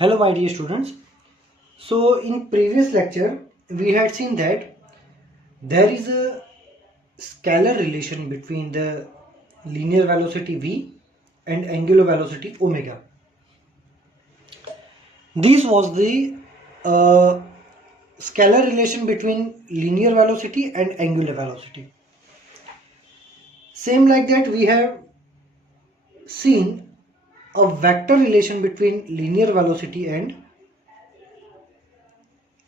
Hello my dear students. So in previous lecture we had seen that there is a scalar relation between the linear velocity v and angular velocity omega. This was the scalar relation between linear velocity and angular velocity. Same like that we have seen a vector relation between linear velocity and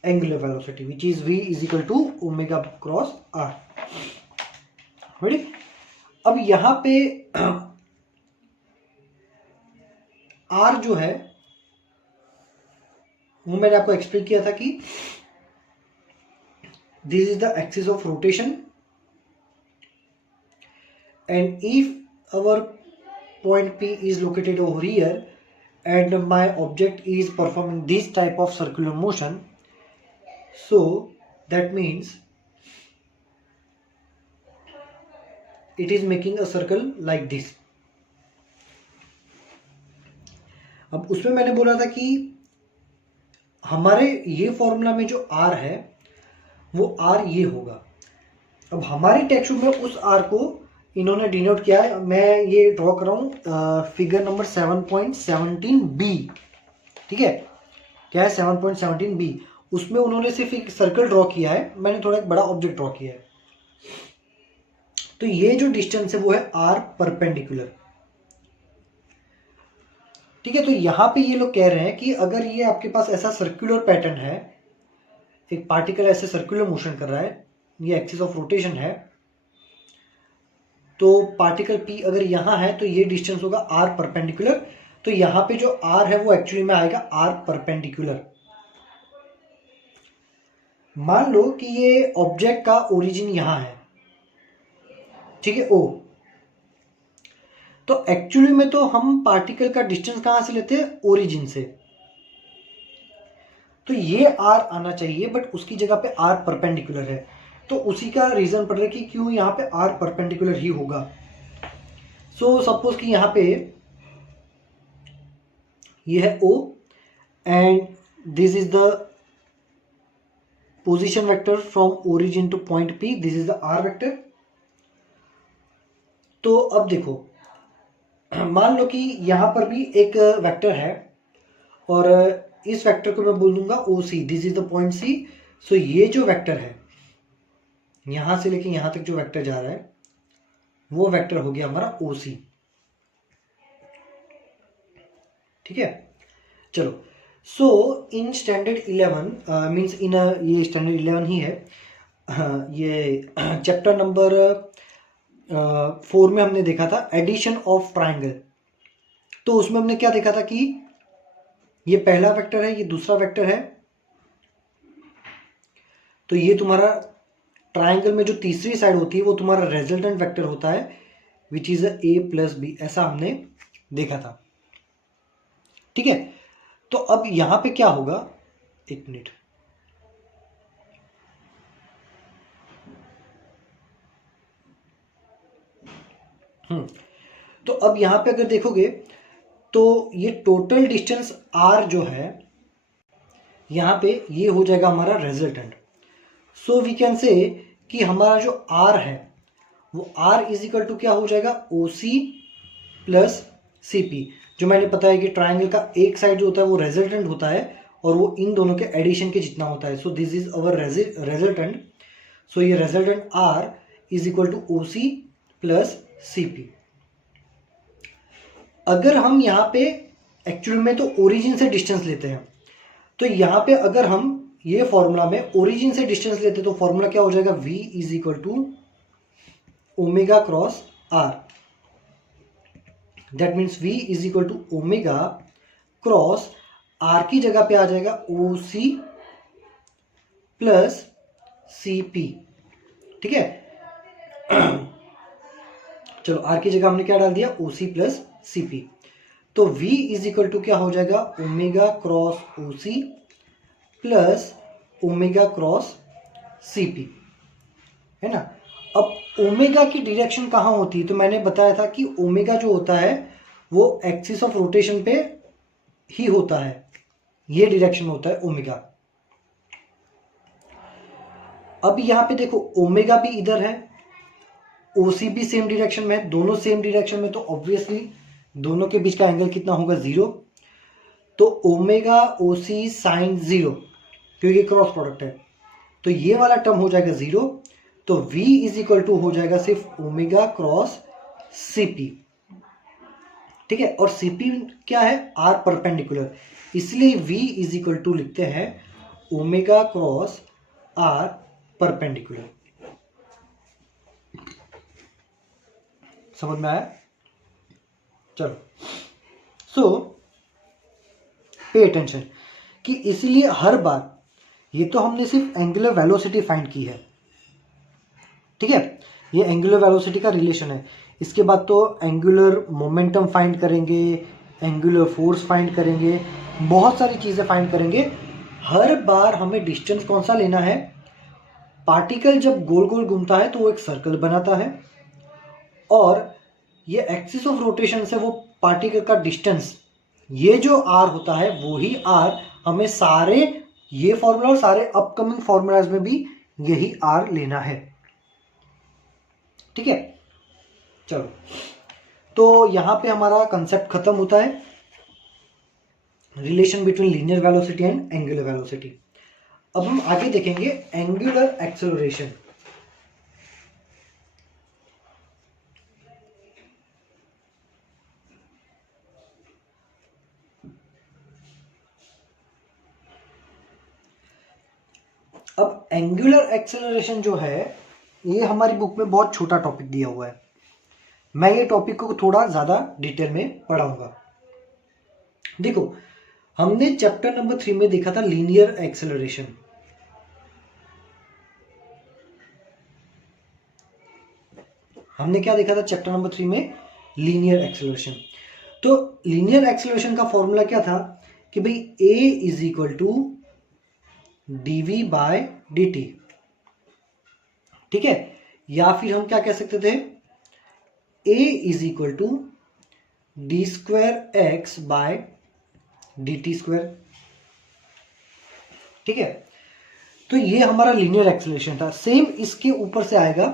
angular velocity, which is v is equal to omega cross r. Ready? अब यहां पे r जो है वो मैंने आपको explain किया था कि this is the axis of rotation and if our point P is located over here and my object is performing this type of circular motion, so that means it is making a circle like this. अब उसमें मैंने बोला था कि हमारे ये formula में जो R है वो R ये होगा. अब हमारे टेक्स्ट बुक में उस R को इन्होंने डिनोट किया है. मैं ये ड्रॉ कर रहा हूं फिगर नंबर 7.17b. ठीक है, क्या है 7.17b. उसमें उन्होंने सिर्फ एक सर्कल ड्रॉ किया है, मैंने थोड़ा एक बड़ा ऑब्जेक्ट ड्रॉ किया है. तो ये जो डिस्टेंस है वो है r परपेंडिकुलर. ठीक है, तो यहां पे ये लोग कह रहे हैं कि अगर ये आपके पास ऐसा सर्कुलर पैटर्न है, एक पार्टिकल ऐसे सर्कुलर मोशन कर रहा है, ये एक्सिस ऑफ रोटेशन है, तो पार्टिकल P अगर यहां है तो ये डिस्टेंस होगा r परपेंडिकुलर. तो यहां पे जो r है वो एक्चुअली में आएगा r परपेंडिकुलर. मान लो कि ये ऑब्जेक्ट का ओरिजिन यहां है, ठीक है, O. तो एक्चुअली में तो हम पार्टिकल का डिस्टेंस कहां से लेते हैं? ओरिजिन से. तो ये r आना चाहिए, बट उसकी जगह पे r परपेंडिकुलर है. तो उसी का रीजन पड़ रहा है कि क्यों यहाँ पे r परपेंडिकुलर ही होगा. सो सपोज कि यहाँ पे ये है O and this is the position vector from origin two point P. This is the r vector. तो अब देखो, मान लो कि यहां पर भी एक वेक्टर है और इस वेक्टर को मैं बोल दूंगा OC. This is the point C. सो ये जो वेक्टर है यहां से लेके यहां तक जो वेक्टर जा रहा है वो वेक्टर हो गया हमारा OC. ठीक है, चलो. सो इन स्टैंडर्ड 11 मींस इन ये स्टैंडर्ड 11 ही है. ये चैप्टर नंबर 4 में हमने देखा था एडिशन ऑफ ट्राइंगल. तो उसमें हमने क्या देखा था कि ये पहला वेक्टर है, ये दूसरा वेक्टर है. तो ये तुम्हारा ट्राइंगल में जो तीसरी साइड होती है वो तुम्हारा रिजल्टेंट वेक्टर होता है, which is a plus B. ऐसा हमने देखा था. ठीक है, तो अब यहां पे क्या होगा, एक मिनट. तो अब यहां पे अगर देखोगे तो ये टोटल डिस्टेंस r जो है यहां पे ये हो जाएगा हमारा रिजल्टेंट. सो वी कैन से कि हमारा जो r है वो r इज इक्वल टू क्या हो जाएगा, OC प्लस CP. जो मैंने पता है कि ट्राइंगल का एक साइड जो होता है वो रिजल्टेंट होता है और वो इन दोनों के एडिशन के जितना होता है. So this is our resultant. So ये resultant r is equal to OC plus CP. अगर हम यहाँ पे एक्चुअल में तो ओरिजिन से डिस्टेंस लेते हैं, तो यहाँ पे अगर हम ये फॉर्मूला में ओरिजिन से डिस्टेंस लेते तो फॉर्मूला क्या हो जाएगा, v is equal to omega cross r. That means v is equal to omega cross r की जगह पे आ जाएगा OC प्लस CP. ठीक है, चलो r की जगह हमने क्या डाल दिया, OC प्लस CP. तो v इज इक्वल टू क्या हो जाएगा, omega cross OC plus omega cross CP, है ना. अब ओमेगा की डायरेक्शन कहाँ होती है, तो मैंने बताया था कि ओमेगा जो होता है वो एक्सिस ऑफ रोटेशन पे ही होता है. ये डायरेक्शन में होता है ओमेगा। अब यहाँ पे देखो ओमेगा भी इधर है, ओसी भी सेम डायरेक्शन में है, दोनों सेम डायरेक्शन में, तो ऑब्वियसली दोनों के बीच का एंगल कितना होगा 0। तो ओमेगा ओसी साइन 0, क्योंकि क्रॉस प्रोडक्ट है, तो ये वाला टर्म हो जाएगा 0। तो V इज इक्वल टू हो जाएगा सिर्फ ओमेगा क्रॉस CP, ठीक है। और CP क्या है, R परपेंडिकुलर, इसलिए V इज इक्वल टू लिखते हैं ओमेगा क्रॉस R परपेंडिकुलर। समझ में आया? चलो, सो पे अटेंशन कि इसलिए हर बार, ये तो हमने सिर्फ एंगुलर वेलोसिटी फाइंड की है, ठीक है, ये एंगुलर वेलोसिटी का रिलेशन है। इसके बाद तो एंगुलर मोमेंटम फाइंड करेंगे, एंगुलर फोर्स फाइंड करेंगे, बहुत सारी चीज़ें फाइंड करेंगे। हर बार हमें डिस्टेंस कौन सा लेना है, पार्टिकल जब गोल गोल घूमता है तो वो एक सर्कल बनाता है, और ये एक्सिस ऑफ रोटेशन से वो पार्टिकल का डिस्टेंस, ये जो R होता है वो ही R हमें सारे ये फॉर्मूला और सारे अपकमिंग फॉर्मूलाज में भी यही R लेना है, ठीक है। चलो, तो यहां पे हमारा कंसेप्ट खत्म होता है, relation between linear velocity and angular velocity. अब हम आगे देखेंगे एंगुलर एक्सेलरेशन। अब एंगुलर एक्सेलरेशन जो है, ये हमारी बुक में बहुत छोटा टॉपिक दिया हुआ है, मैं ये टॉपिक को थोड़ा ज़्यादा डिटेल में पढ़ाऊंगा। देखो, हमने चैप्टर नंबर 3 में देखा था लीनियर एक्सेलरेशन, हमने क्या देखा था चैप्टर नंबर 3 में, लीनियर एक्सेलरेशन। तो लीनियर एक्सेलरेशन का फॉर्मूला क्या था कि भाई A is equal to dv by dt, ठीक है, या फिर हम क्या कह सकते थे, A is equal to D square X by dt square, ठीक है। तो ये हमारा लीनियर एक्सेलरेशन था। सेम इसके ऊपर से आएगा,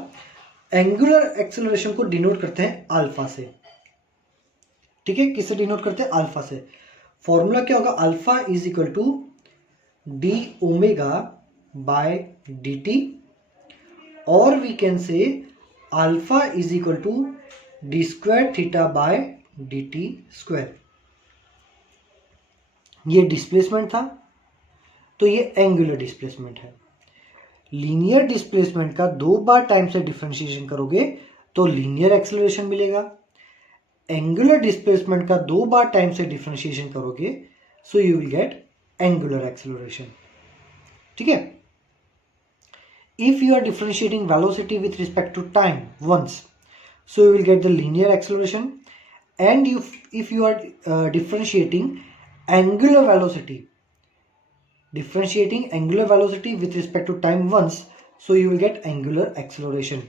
एंगुलर एक्सेलरेशन को डिनोट करते हैं अल्फा से, ठीक है, किससे डिनोट करते हैं, अल्फा से। फॉर्मूला क्या होगा, alpha is equal to d omega by D t, और we can say alpha is equal to D square theta by D t square. ये डिस्प्लेसमेंट था, तो ये एंगुलर डिस्प्लेसमेंट है। लीनियर डिस्प्लेसमेंट का 2 बार टाइम से डिफरेंशिएशन करोगे तो लीनियर एक्सेलरेशन मिलेगा, एंगुलर डिस्प्लेसमेंट का 2 बार टाइम से डिफरेंशिएशन करोगे so you will get angular acceleration, ठीक है। If you are differentiating velocity with respect to time once, so you will get the linear acceleration, and if you are differentiating angular velocity with respect to time once, so you will get angular acceleration.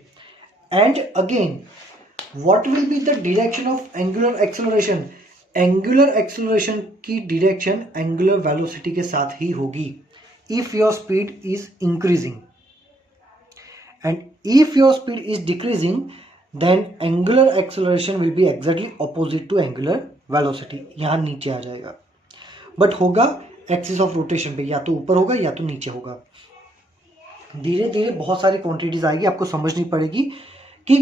And again, what will be the direction of angular acceleration? Angular acceleration की direction angular velocity के साथ ही होगी if your speed is increasing, and if your speed is decreasing then angular acceleration will be exactly opposite to angular velocity, यहाँ नीचे आ जाएगा, but होगा axis of rotation पे, या तो ऊपर होगा या तो नीचे होगा। धीरे धीरे बहुत सारी क्वांटिटीज आएगी, आपको समझनी पड़ेगी कि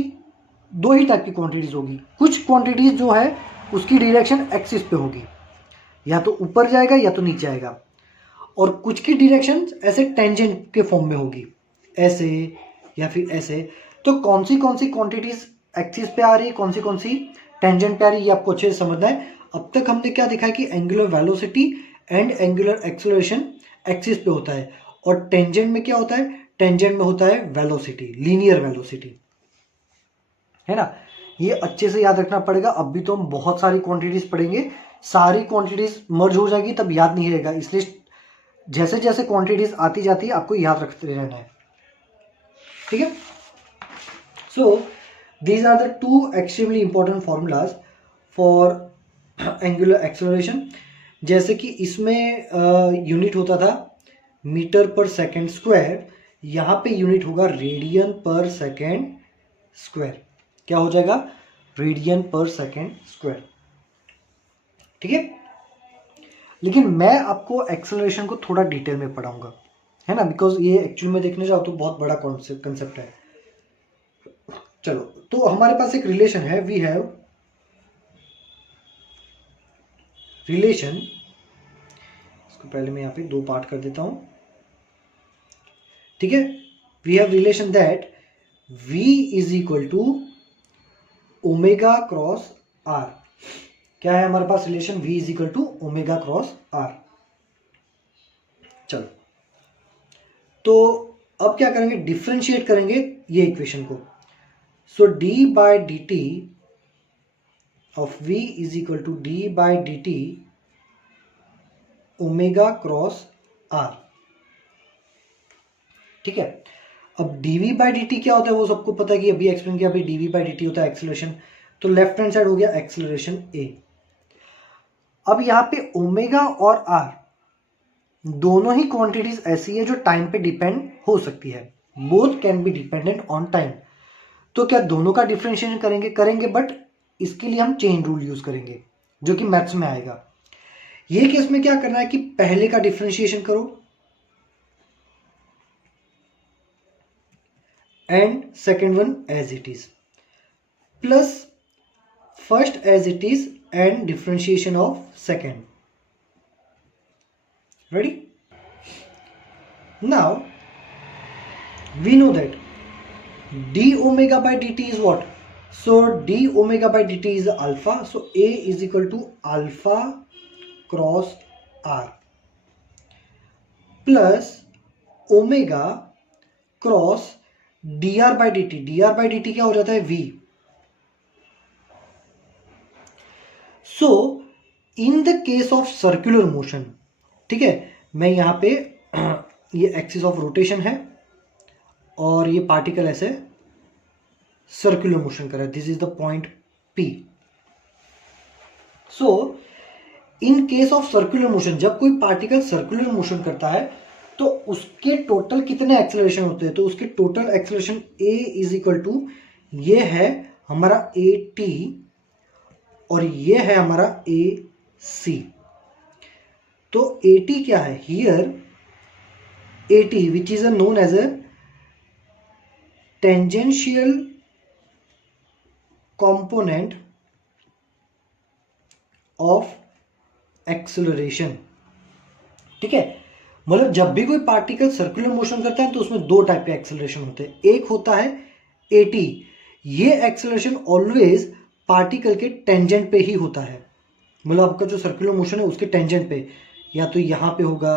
2 ही टाइप की क्वांटिटीज होगी। कुछ क्वांटिटीज जो है उसकी डायरेक्शन एक्सिस पे होगी, या तो ऊपर जाएगा या तो नीचे आएगा, और कुछ की डायरेक्शन ऐसे टेंजेंट के फॉर्म में होगी, ऐसे या फिर ऐसे। तो कौन सी क्वांटिटीज एक्सिस पे आ रही है, कौन सी टेंजेंट पे आ रही है, ये आपको अच्छे से समझना है। अब तक हमने क्या देखा है कि angular velocity and angular acceleration axis पे होता है, और टेंजेंट में क्या होता है, टेंजेंट में होता है वेलोसिटी, लीनियर वेलोसिटी, है ना। ये अच्छे से याद रखना पड़ेगा। अब भी तो हम बहुत सारी क्वांटिटीज पढ़ेंगे, सारी क्वांटिटीज मर्ज हो जाएगी तब याद नहीं रहेगा, इसलिए जैसे जैसे क्वांटिटीज आती जाती है आपको याद रखते रहना है, ठीक है। So these are the 2 extremely important formulas for angular acceleration. जैसे कि इसमें यूनिट होता था मीटर पर सेकेंड स्क्वायर, यहाँ पे यूनिट होगा रेडियन पर सेकेंड स्क्वायर। क्या हो जाएगा? रेडियन पर सेकेंड स्क्वायर। ठीक है, लेकिन मैं आपको एक्सेलरेशन को थोड़ा डिटेल में पढ़ाऊंगा, है ना, बिकॉज ये एक्चुअल में देखने जाओ तो बहुत बड़ा कंसेप्ट है। चलो, तो हमारे पास एक रिलेशन है, वी हैव रिलेशन, इसको पहले मैं यहाँ पे 2 पार्ट कर देता हूं। ठीक है, we have relation that v is equal to omega cross r। क्या है हमारे पास relation? v is equal to omega cross r। चलो, तो अब क्या करेंगे? डिफ्रेंशिएट करेंगे ये इक्वेशन को। So d by D T of v is equal to d by D T omega cross r। ठीक है, अब dv बाई डी टी क्या होता है वो सबको पता है कि अभी एक्सप्लेन किया, अभी dv बाई डी टी होता है एक्सेलरेशन। तो लेफ्ट हैंड साइड हो गया एक्सेलरेशन a। अब यहाँ पे ओमेगा और r दोनों ही क्वांटिटीज ऐसी है जो टाइम पे डिपेंड हो सकती है, both can be dependent on time. तो क्या दोनों का डिफरेंशिएशन करेंगे? करेंगे, बट इसके लिए हम चेन रूल यूज करेंगे जो कि मैथ्स में आएगा। ये केस में क्या करना है कि पहले का डिफरेंशिएशन करो and second one as it is, plus first as it is and differentiation of second. Ready? Now we know that d omega by dt is what? So d omega by dt is alpha. So a is equal to alpha cross r plus omega cross dr by dt। dr by dt क्या हो जाता है? v। So in the case of circular motion, ठीक है, मैं यहाँ पे ये एक्सिस ऑफ रोटेशन है और ये पार्टिकल ऐसे सर्कुलर मोशन कर रहा है, this is the point P। So in case of circular motion, जब कोई पार्टिकल सर्कुलर मोशन करता है तो उसके टोटल कितने एक्सेलरेशन होते हैं? तो उसके total acceleration a is equal to, ये है हमारा at और ये है हमारा ac। तो at क्या है? Here at which is known as a tangential component of acceleration. ठीक है, मतलब जब भी कोई पार्टिकल सर्कुलर मोशन करता है तो उसमें 2 टाइप के एक्सेलरेशन होते हैं। एक होता है at, ये एक्सेलरेशन ऑलवेज पार्टिकल के टेंजेंट पे ही होता है, मतलब आपका जो सर्कुलर मोशन है उसके टेंजेंट पे, या तो यहां पे होगा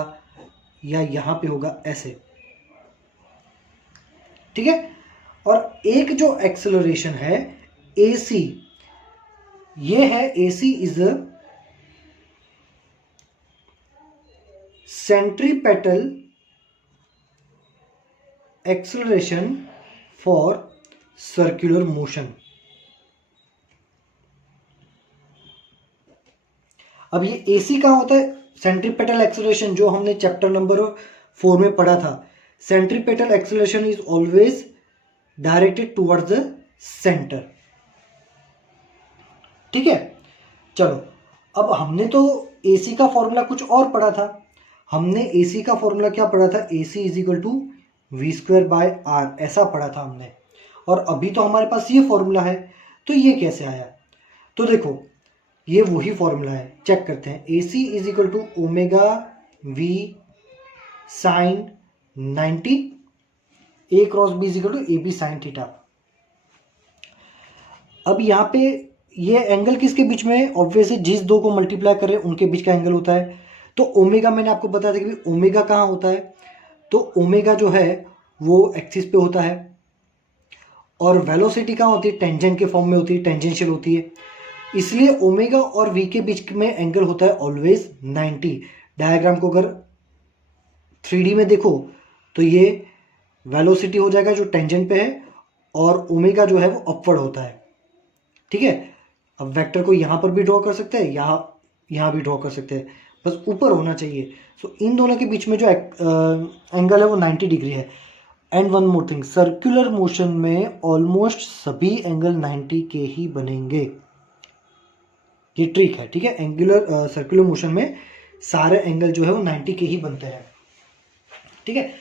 या यहां पे होगा, ऐसे। ठीक है, और एक जो एक्सेलरेशन है AC, ये है AC is a centripetal acceleration for circular motion. अब ये AC कहां होता है? सेंट्रीपेटल एक्सेलरेशन जो हमने चैप्टर नंबर 4 में पढ़ा था, centripetal acceleration is always directed towards the centre. ठीक है, चलो, अब हमने तो AC का फॉर्मूला कुछ और पढ़ा था। हमने AC का फॉर्मूला क्या पढ़ा था? AC is equal to V square by R, ऐसा पढ़ा था हमने। और अभी तो हमारे पास ये फॉर्मूला है, तो ये कैसे आया? तो देखो, ये वही फॉर्मूला है, चेक करते हैं। AC is equal to omega V sine 90, A cross B is equal to AB sine theta. अब यहाँ पे ये एंगल किसके बीच में है? ऑब्वियसली जिस दो को मल्टीप्लाई करें उनके बीच का एंगल होता है। तो ओमेगा मैंने आपको बताया था कि ओमेगा कहाँ होता है, तो ओमेगा जो है वो एक्सिस पे होता है, और वेलोसिटी कहाँ होती है? टेंजेंट के फॉर्म में होती है, टेंजेंशियल होती है। इसलिए ओमेगा और वी के बीच में एंगल होता है ऑलवेज 90। डायग्राम को अगर 3D में देखो तो ये वेलोसिटी हो जाएगा जो टेंजेंट पे है, और ओमेगा जो है वो अपवर्ड होता है। ठीक है, अब वेक्टर को यहाँ पर भी ड्रॉ कर सकते हैं, यहाँ भी ड्रॉ कर सकते हैं, बस ऊपर होना चाहिए। सो इन दोनों के बीच में जो एंगल है वो 90 डिग्री है। And one more thing, circular motion में ऑलमोस्ट सभी एंगल 90 के ही बनेंगे। ये ट्रिक है, ठीक है। एंगुलर सर्कुलर मोशन में सारे एंगल जो है वो 90 के ही बनते हैं, ठीक है।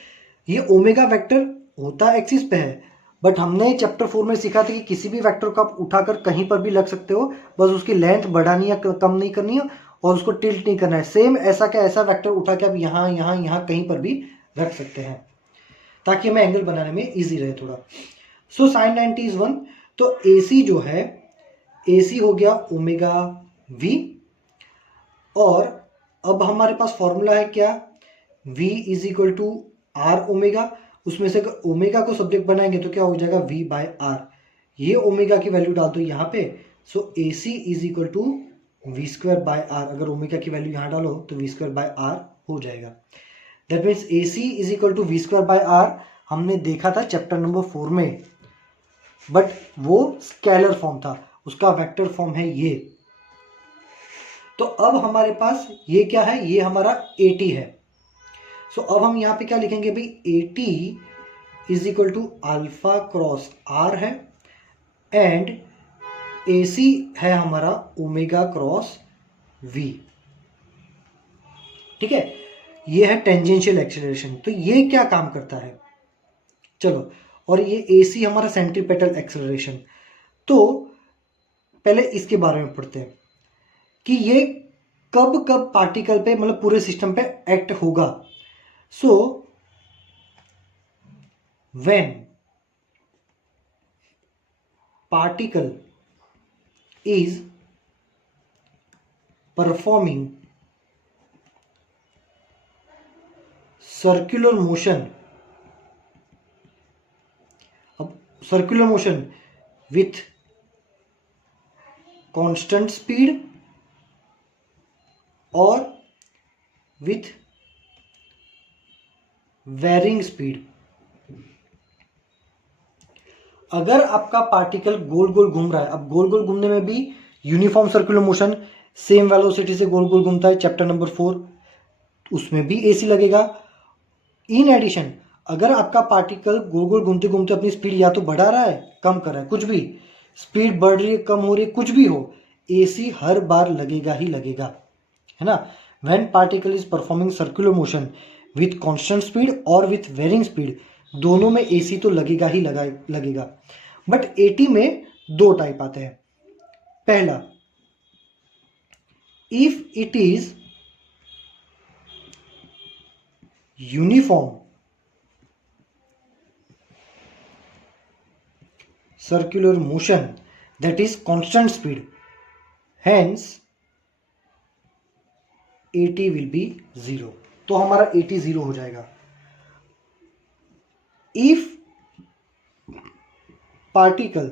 ये ओमेगा वेक्टर होता एक्सिस पे है, बट हमने चैप्टर 4 में सीखा था कि किसी भी वेक्टर को आप उठाकर कहीं पर भी रख सकते हो, बस उसकी लेंथ बढ़ानी या कम नहीं करनी है और उसको टिल्ट नहीं करना है। सेम ऐसा का ऐसा वेक्टर उठा के आप यहाँ यहाँ यहाँ कहीं पर भी रख सकते हैं, ताकि हमें एंगल बनाने में इजी रहे थोड़ा। So sine 90 is 1। तो AC जो है, AC हो गया ओमेगा V, और अब हमारे पास फॉर्मूला है क्या, V is equal to R omega. उसमें से ओमेगा को सब्जेक्ट बनाएंगे तो क्या हो जाएगा, V बाय R। ये ओमेगा की वैल्यू डाल दो यहाँ पे। So AC is equal to V square by R। अगर ओमेगा की वैल्यू यहाँ डालो तो V स्क्वायर बाय R हो जाएगा। That means AC is equal to V square by R हमने देखा था चैप्टर नंबर 4 में, बट वो स्केलर फॉर्म था, उसका वेक्टर फॉर्म है ये। तो अब हमारे पास ये क्या है, ये हमारा AT है। सो अब हम यहाँ पे क्या लिखेंगे भाई, AT is equal to alpha cross R है, एंड AC है हमारा ओमेगा क्रॉस V, ठीक है। ये है टेंजेंशियल एक्सेलरेशन। तो ये क्या काम करता है, चलो, और ये AC हमारा सेंट्रीपेटल एक्सेलरेशन। तो पहले इसके बारे में पढ़ते हैं कि ये कब कब पार्टिकल पे, मतलब पूरे सिस्टम पे एक्ट होगा। So when particle is performing circular motion, अब circular motion with constant speed और विथ वेरिंग स्पीड। अगर आपका पार्टिकल गोल गोल घूम रहा है, अब गोल गोल घूमने में भी uniform circular motion same velocity से गोल गोल घूमता है, चैप्टर नंबर 4, उसमें भी AC लगेगा। इन एडिशन अगर आपका पार्टिकल गोल गोल घूमते घूमते अपनी स्पीड या तो बढ़ा रहा है, कम कर रहा है, कुछ भी, स्पीड बढ़ रही है, कम हो रही है, कुछ भी हो, AC हर बार लगेगा ही लगेगा, है ना। When particle is performing circular motion with constant speed और विथ वेरिंग स्पीड, दोनों में AC तो लगेगा ही लगेगा। बट AT में दो टाइप आते हैं। पहला, if it is uniform circular motion that is constant speed, hence AT will be 0। तो हमारा AT 0 हो जाएगा। if particle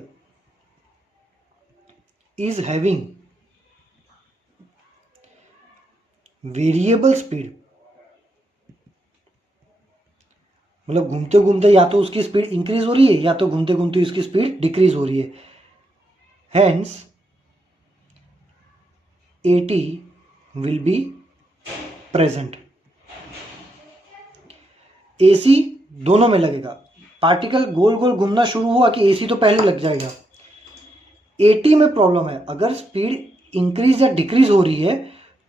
is having variable speed, मतलब घूमते घूमते या तो उसकी स्पीड इंक्रीज हो रही है या तो घूमते घूमते उसकी स्पीड डिक्रीज हो रही है, hence AT will be present. AC दोनों में लगेगा। पार्टिकल गोल गोल घूमना शुरू हुआ कि AC तो पहले लग जाएगा। AT में प्रॉब्लम है, अगर स्पीड इंक्रीज या डिक्रीज हो रही है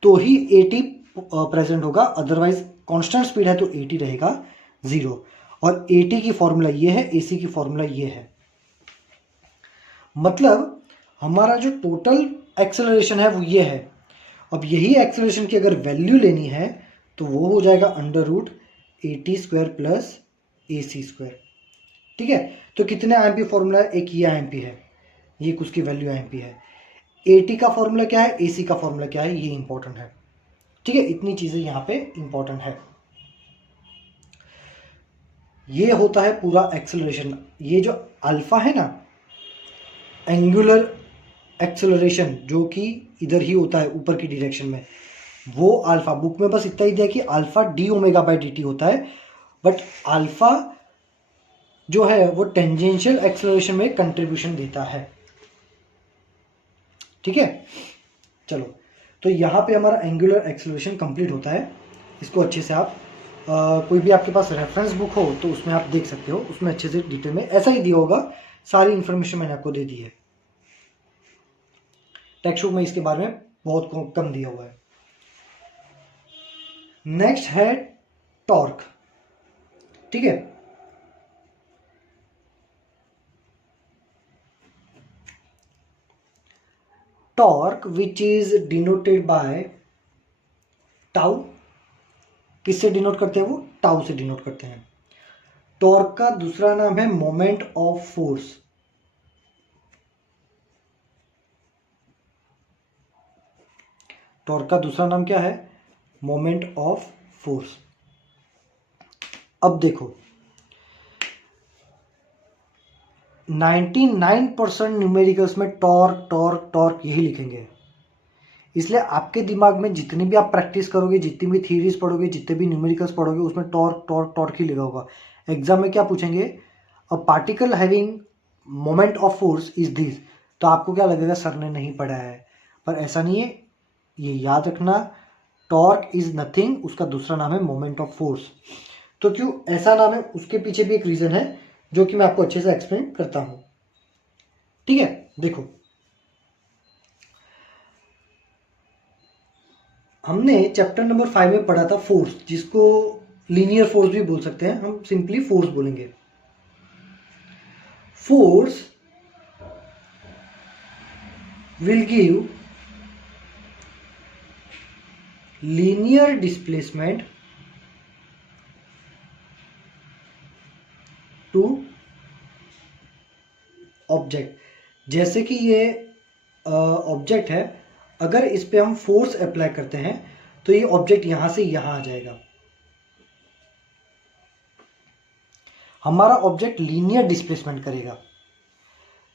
तो ही AT प्रेजेंट होगा, अदरवाइज कांस्टेंट स्पीड है तो AT रहेगा 0। और AT की फॉर्मूला ये है, AC की फॉर्मूला ये है। मतलब हमारा जो टोटल एक्सेलरेशन है वो ये है। अब यही एक्सेलरेशन की अगर वैल्यू लेनी है तो वो हो जाएगा √AT square plus AC square, ठीक है। तो कितने IMP फॉर्मूला है, एक ये IMP है, ये कुछ की वैल्यू IMP है। AT का फॉर्मूला क्या है, AC का फॉर्मूला क्या है, ये इंपॉर्टेंट है, ठीक है। इतनी चीजें यहाँ पे इंपॉर्टेंट है। ये होता है पूरा एक्सेलरेशन। ये जो अल्फा है ना, एंगुलर एक्सेलरेशन, जो कि इधर ही होता है ऊपर की डायरेक्शन में, वो अल्फा, बुक में बस इतना ही दिया कि अल्फा d⍵/dt होता है, बट अल्फा जो है वो टेंजेंशियल एक्सेलरेशन में कंट्रीब्यूशन देता है, ठीक है। चलो, तो यहाँ पे हमारा एंगुलर एक्सेलरेशन कंप्लीट होता है। इसको अच्छे से आप कोई भी आपके पास रेफरेंस बुक हो तो उसमें आप देख सकते हो, उसमें अच्छे से डिटेल में ऐसा ही दिया होगा, सारी इन्फॉर्मेशन मैंने आपको दे दी है। टेक्स्ट बुक में इसके बारे में बहुत कम दिया हुआ है। नेक्स्ट है टॉर्क, ठीक है। Torque which is denoted by tau, किससे डिनोट करते हैं वो? टाउ से डिनोट करते हैं। टॉर्क का दूसरा नाम है मोमेंट ऑफ फोर्स। टॉर्क का दूसरा नाम क्या है? Moment of force. अब देखो 99% न्यूमेरिकल्स में टॉर्क टॉर्क टॉर्क यही लिखेंगे, इसलिए आपके दिमाग में जितनी भी आप प्रैक्टिस करोगे, जितनी भी थ्योरीज पढ़ोगे, जितने भी न्यूमेरिकल्स पढ़ोगे, उसमें टॉर्क टॉर्क टॉर्क ही लिखा होगा। एग्जाम में क्या पूछेंगे? A particle having moment of force is this, तो आपको क्या लगेगा सर ने नहीं पढ़ा है, पर ऐसा नहीं है। ये याद रखना, टॉर्क इज नथिंग, उसका दूसरा नाम है मोमेंट ऑफ फोर्स। तो क्यों ऐसा नाम है, उसके पीछे भी एक रीजन है जो कि मैं आपको अच्छे से एक्सप्लेन करता हूं, ठीक है। देखो हमने चैप्टर नंबर 5 में पढ़ा था फोर्स, जिसको लीनियर फोर्स भी बोल सकते हैं, हम सिंपली फोर्स बोलेंगे। Force will give linear displacement to object. जैसे कि ये ऑब्जेक्ट है, अगर इस पे हम फोर्स अप्लाई करते हैं तो ये ऑब्जेक्ट यहां से यहां आ जाएगा। हमारा ऑब्जेक्ट लीनियर डिस्प्लेसमेंट करेगा।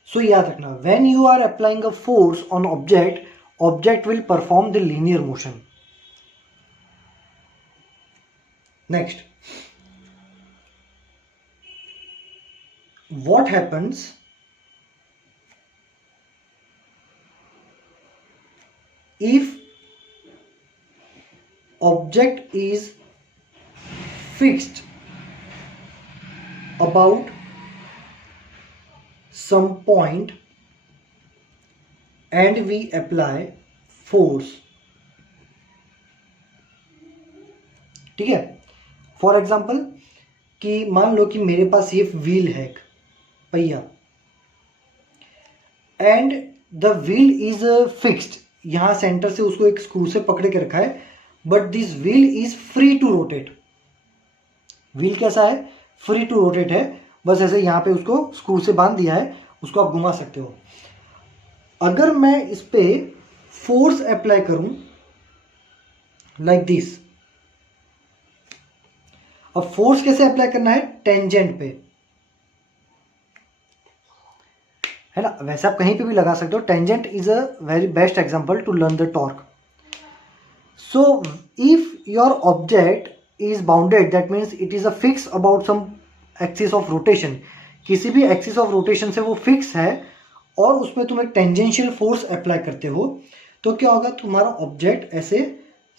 सो याद रखना, when you are applying a force on object, object will perform the linear motion. Next, what happens if object is fixed about some point and we apply force, ठीक है। For example कि मान लो कि मेरे पास ये wheel है, पहिया, and the wheel is fixed, यहां सेंटर से उसको एक स्क्रू से पकड़े के रखा है, but this wheel is free to rotate. Wheel कैसा है? फ्री टू रोटेट है, बस ऐसे यहां पे उसको स्क्रू से बांध दिया है, उसको आप घुमा सकते हो। अगर मैं इस पे फोर्स अप्लाई करूं लाइक दिस, अब फोर्स कैसे अप्लाई करना है? टेंजेंट पे, है ना। वैसे आप कहीं पे भी लगा सकते हो। Tangent is a very best example to learn the torque. So if your object is bounded, that means it is a fix about some axis of rotation, किसी भी एक्सिस ऑफ रोटेशन से वो फिक्स है और उसमें तुम एक tangential force apply करते हो, तो क्या होगा? तुम्हारा ऑब्जेक्ट ऐसे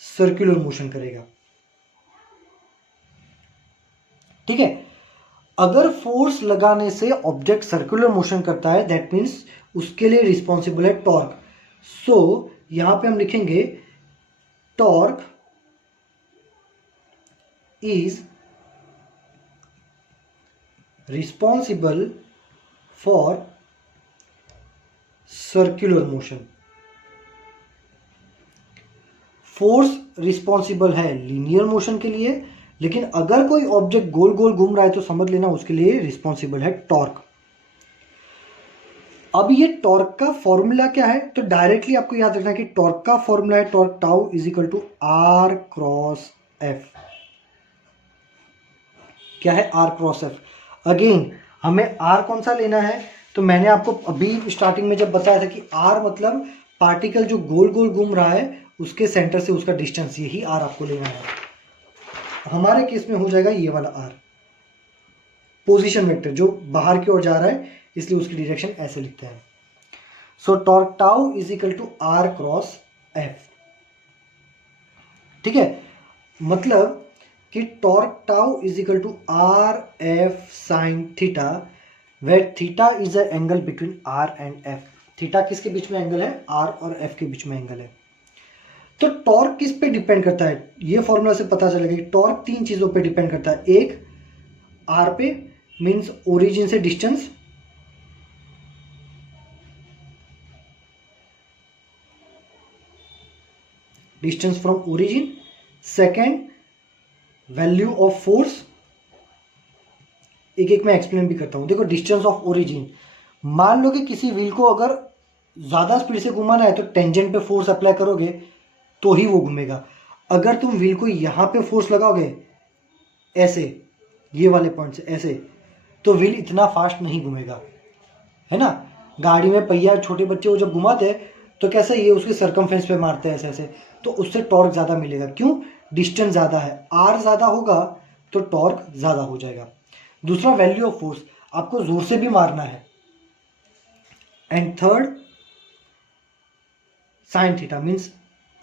सर्कुलर मोशन करेगा, ठीक है। अगर फोर्स लगाने से ऑब्जेक्ट सर्कुलर मोशन करता है, दैट मीन्स उसके लिए रिस्पॉन्सिबल है टॉर्क। सो यहां पे हम लिखेंगे torque is responsible for circular motion. Force responsible है लीनियर मोशन के लिए, लेकिन अगर कोई ऑब्जेक्ट गोल गोल घूम रहा है तो समझ लेना उसके लिए रिस्पॉन्सिबल है टॉर्क। अब ये टॉर्क का फॉर्मूला क्या है? तो डायरेक्टली आपको याद रखना कि टॉर्क का फॉर्मूला है torque tau is equal to R cross F. क्या है? R cross F. अगेन हमें आर कौन सा लेना है? तो मैंने आपको अभी स्टार्टिंग में जब बताया था कि आर मतलब पार्टिकल जो गोल गोल घूम रहा है उसके सेंटर से उसका डिस्टेंस, यही आर आपको लेना है। हमारे केस में हो जाएगा ये वाला आर, पोजीशन वेक्टर जो बाहर की ओर जा रहा है, इसलिए उसकी डायरेक्शन ऐसे लिखते हैं। So torque tau is equal to R cross F. ठीक है, मतलब कि torque tau is equal to R F sine theta, where theta is a angle between R and F. Theta किसके बीच में एंगल है? आर और एफ के बीच में एंगल है। तो टॉर्क किस पे डिपेंड करता है? ये फॉर्मूला से पता चलेगा कि टॉर्क 3 चीजों पे डिपेंड करता है। एक, आर पे, मींस ओरिजिन से distance, distance from origin. Second, value of force. एक एक मैं एक्सप्लेन भी करता हूं। देखो, डिस्टेंस ऑफ ओरिजिन, मान लो कि किसी व्हील को अगर ज्यादा स्पीड से घुमाना है तो टेंजेंट पे फोर्स अप्लाई करोगे तो ही वो घूमेगा। अगर तुम व्हील को यहां पे फोर्स लगाओगे ऐसे, ये वाले पॉइंट से ऐसे, तो व्हील इतना फास्ट नहीं घूमेगा, है ना। गाड़ी में पहिया, छोटे बच्चे वो जब घुमाते हैं तो कैसे ये उसके सरकमफेरेंस पे मारते हैं ऐसे ऐसे, तो उससे टॉर्क ज़्यादा मिलेगा। क्यों? डिस्टेंस ज़्यादा है, आर ज़्यादा होगा तो टॉर्क ज़्यादा हो जाएगा। दूसरा, वैल्यू ऑफ फोर्स, आपको जोर से भी मारना है। And third, sine theta, means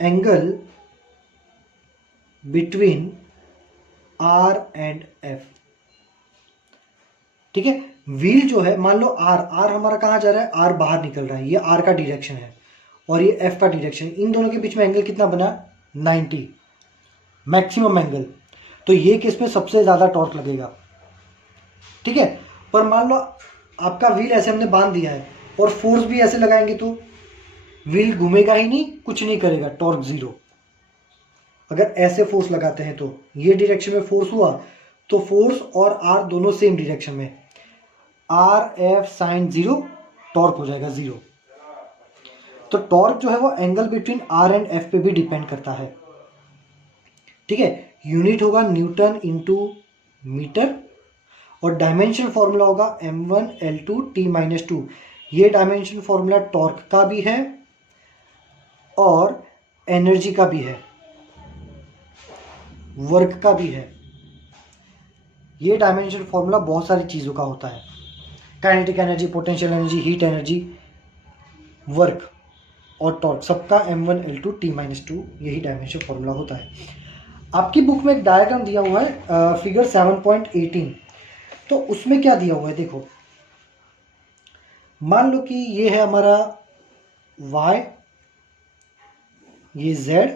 angle between R and F. ठीक है, व्हील जो है, मान लो आर हमारा कहां जा रहा है? आर बाहर निकल रहा है, ये आर का डायरेक्शन है और ये एफ का डायरेक्शन। इन दोनों के बीच में एंगल कितना बना? 90, मैक्सिमम एंगल। तो ये केस में सबसे ज्यादा टॉर्क लगेगा। ठीक है, पर मान लो आपका व्हील ऐसे हमने बांध दिया है और फोर्स भी ऐसे लगाएंगे तो व्हील घूमेगा ही नहीं, कुछ नहीं करेगा, टॉर्क जीरो। अगर ऐसे फोर्स लगाते हैं तो ये डायरेक्शन में फोर्स हुआ तो फोर्स और आर दोनों सेम डायरेक्शन में, R F sine zero, torque हो जाएगा जीरो। तो टॉर्क जो है वो angle between R and F पे भी डिपेंड करता है। ठीक है, यूनिट होगा न्यूटन इंटू मीटर और डायमेंशन फॉर्मूला होगा m1L2T-2। ये डायमेंशन फॉर्मूला टॉर्क का भी है और एनर्जी का भी है, वर्क का भी है। ये डायमेंशन फॉर्मूला बहुत सारी चीज़ों का होता है, kinetic energy, potential energy, heat energy, work और टॉर्क, सबका m1L2T-2 यही डायमेंशन फॉर्मूला होता है। आपकी बुक में एक डायग्राम दिया हुआ है फिगर 7.18, तो उसमें क्या दिया हुआ है देखो। मान लो कि ये है हमारा y, ये z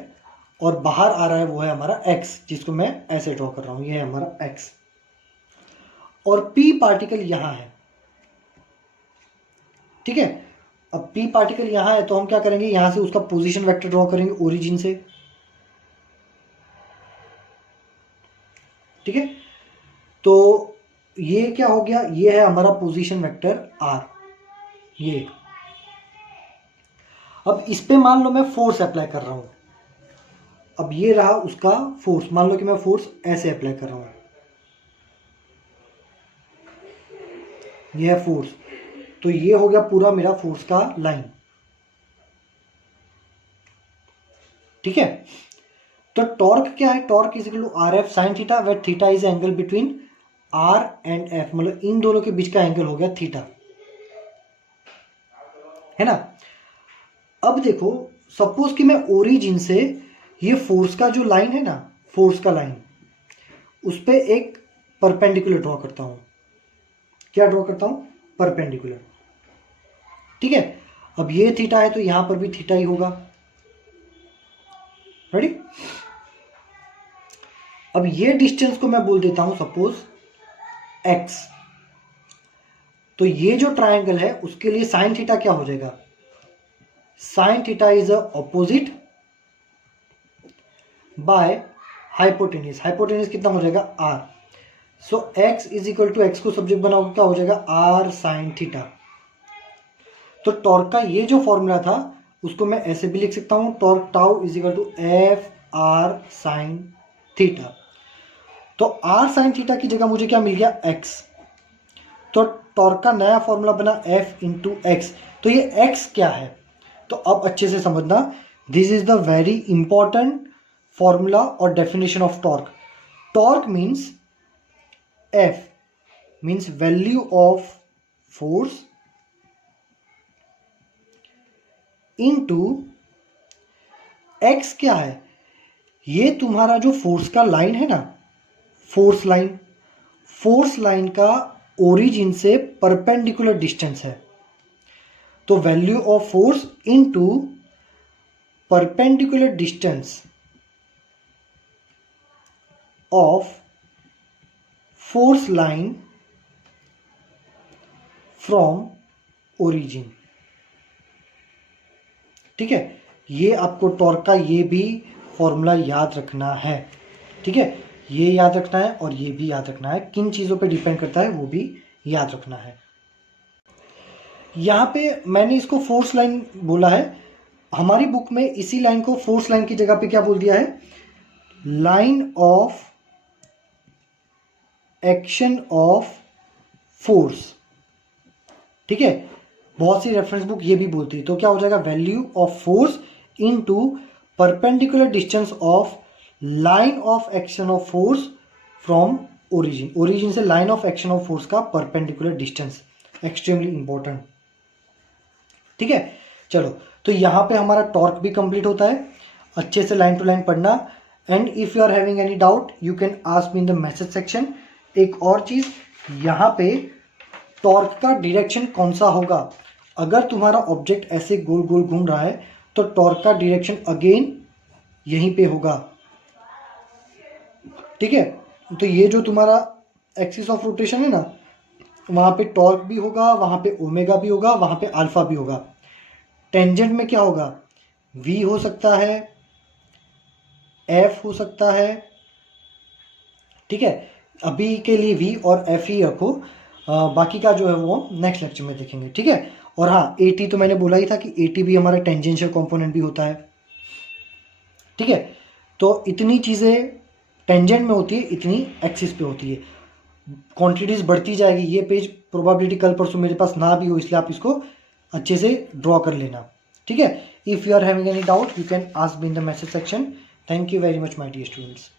और बाहर आ रहा है वो है हमारा x, जिसको मैं ऐसे ड्रॉ कर रहा हूं, ये है हमारा x। और p पार्टिकल यहां है। ठीक है, अब p पार्टिकल यहां है तो हम क्या करेंगे, यहां से उसका पोजीशन वेक्टर ड्रॉ करेंगे ओरिजिन से। ठीक है, तो ये क्या हो गया, ये है हमारा पोजीशन वेक्टर r, ये। अब इस पे मान लो मैं फोर्स अप्लाई कर रहा हूं, अब ये रहा उसका फोर्स, मान लो कि मैं फोर्स ऐसे अप्लाई कर रहा हूं, ये है फोर्स, तो ये हो गया पूरा मेरा फोर्स का लाइन। ठीक है, तो टॉर्क क्या है? Torque is equal to R F sine theta, where theta is angle between R and F, मतलब इन दोनों के बीच का एंगल हो गया थीटा, है ना। अब देखो, सपोज कि मैं ओरिजिन से ये फोर्स का जो लाइन है ना, फोर्स का लाइन, उस पे एक परपेंडिकुलर ड्रॉ करता हूं। क्या ड्रॉ करता हूं? परपेंडिकुलर। ठीक है, अब ये थीटा है तो यहां पर भी थीटा ही होगा। रेडी? अब ये डिस्टेंस को मैं बोल देता हूं सपोज x, तो ये जो ट्रायंगल है उसके लिए साइन थीटा क्या हो जाएगा? Sine theta is a opposite by hypotenuse. Hypotenuse कितना हो जाएगा? r। So x is equal to, x को सब्जेक्ट बनाओगे क्या हो जाएगा? r sine theta. तो टॉर्क का ये जो फॉर्मूला था उसको मैं ऐसे भी लिख सकता हूं, torque tau is equal to F R sine theta. तो r साइन थीटा की जगह मुझे क्या मिल गया? x। तो टॉर्क का नया फॉर्मूला बना f इंटू एक्स। तो ये x क्या है? तो अब अच्छे से समझना, this is the very important formula और definition of torque. Torque means f means value of force into x क्या है? ये तुम्हारा जो फोर्स का लाइन है ना, फोर्स लाइन का ओरिजिन से परपेंडिकुलर डिस्टेंस है। तो value of force into perpendicular distance of force line from origin. ठीक है, ये आपको टॉर्क का ये भी फॉर्मूला याद रखना है। ठीक है, ये याद रखना है और ये भी याद रखना है, किन चीज़ों पे डिपेंड करता है वो भी याद रखना है। यहाँ पे मैंने इसको फोर्स लाइन बोला है, हमारी बुक में इसी लाइन को फोर्स लाइन की जगह पे क्या बोल दिया है, line of action of force. ठीक है, बहुत सी रेफरेंस बुक ये भी बोलती है। तो क्या हो जाएगा, value of force into perpendicular distance of line of action of force from origin. Origin से line of action of force का परपेंडिकुलर डिस्टेंस, एक्सट्रीमली इंपॉर्टेंट। ठीक है, चलो तो यहां पे हमारा टॉर्क भी कंप्लीट होता है। अच्छे से लाइन टू लाइन पढ़ना, and if you are having any doubt you can ask me in the message section. एक और चीज, यहां पे टॉर्क का डायरेक्शन कौन सा होगा, अगर तुम्हारा ऑब्जेक्ट ऐसे गोल गोल घूम रहा है तो टॉर्क का डायरेक्शन अगेन यहीं पे होगा। ठीक है, तो ये जो तुम्हारा एक्सिस ऑफ रोटेशन है ना, वहां पे टॉर्क भी होगा, वहां पे ओमेगा भी होगा, वहां पे अल्फा भी होगा। टेंजेंट में क्या होगा, वी हो सकता है, एफ हो सकता है। ठीक है, अभी के लिए वी और एफ ही रखो, बाकी का जो है वो नेक्स्ट लेक्चर में देखेंगे। ठीक है, और हाँ ए टी तो मैंने बोला ही था कि ए टी भी हमारा टेंजेंशियल कंपोनेंट भी होता है। ठीक है, तो इतनी चीज़ें टेंजेंट में होती है, इतनी एक्सिस पे होती है। क्वांटिटीज बढ़ती जाएगी। ये पेज प्रोबेबिलिटी कल परसों मेरे पास ना भी हो, इसलिए आप इसको अच्छे से ड्रॉ कर लेना। ठीक है, if you are having any doubt you can ask me in the message section. Thank you very much my dear students.